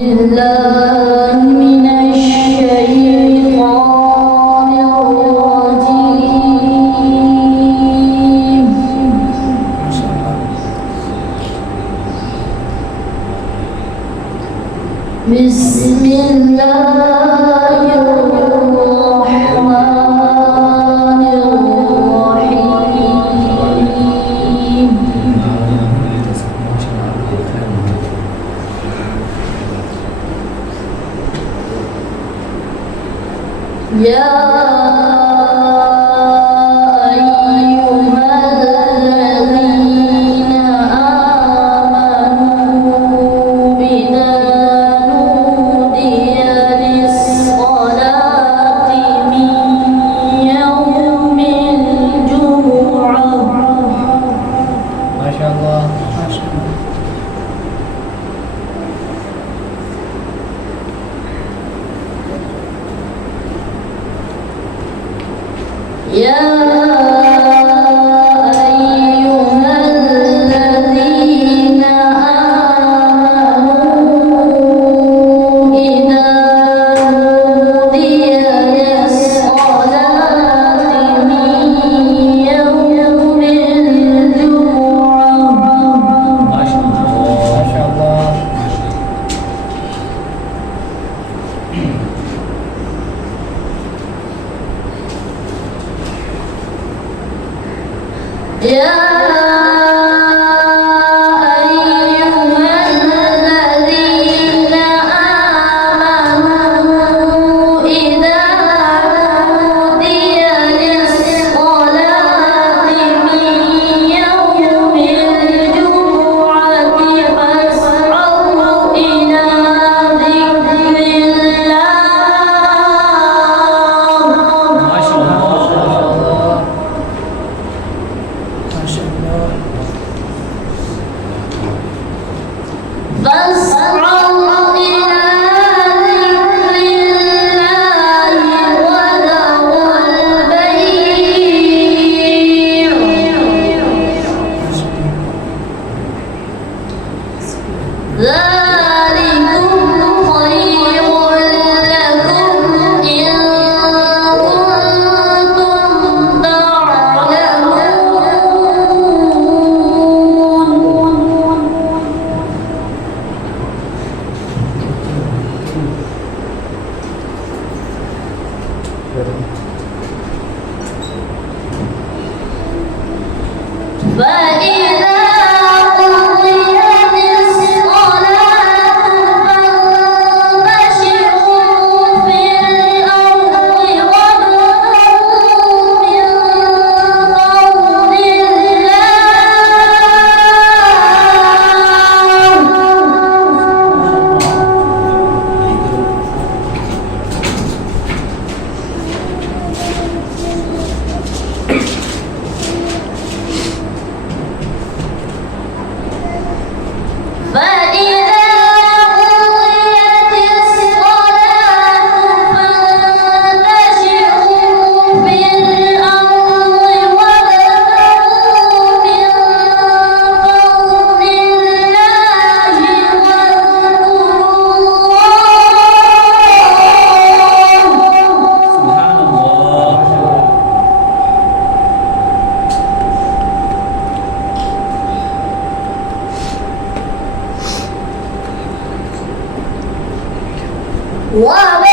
الله من الشيطان الرجيم. بسم الله الرحمن الرحيم. يا أيها الذين آمنوا إذا نودي للصلاة من يوم الجمعة. ما شاء الله. يا أيها الذين آمنوا إذا نودي للصلاة من يوم الجمعة. ما شاء الله. ما شاء الله. يا أيها الذين آمنوا إذا نودي للصلاة من يوم الجمعة فاسعوا إلى ذكر الله. ما شاء الله. ما شاء الله. فاسعوا إلى ذكر الله وذروا البيع. ذلكم خير لكم إن كنتم تعلمون. فإذا قضيت الصلاة فانتشروا في الأرض وابتغوا من فضل فإذا قضيت الصلاة فانتشروا في الأرض وابتغوا من فضل الله واذكروا سبحان الله. الله.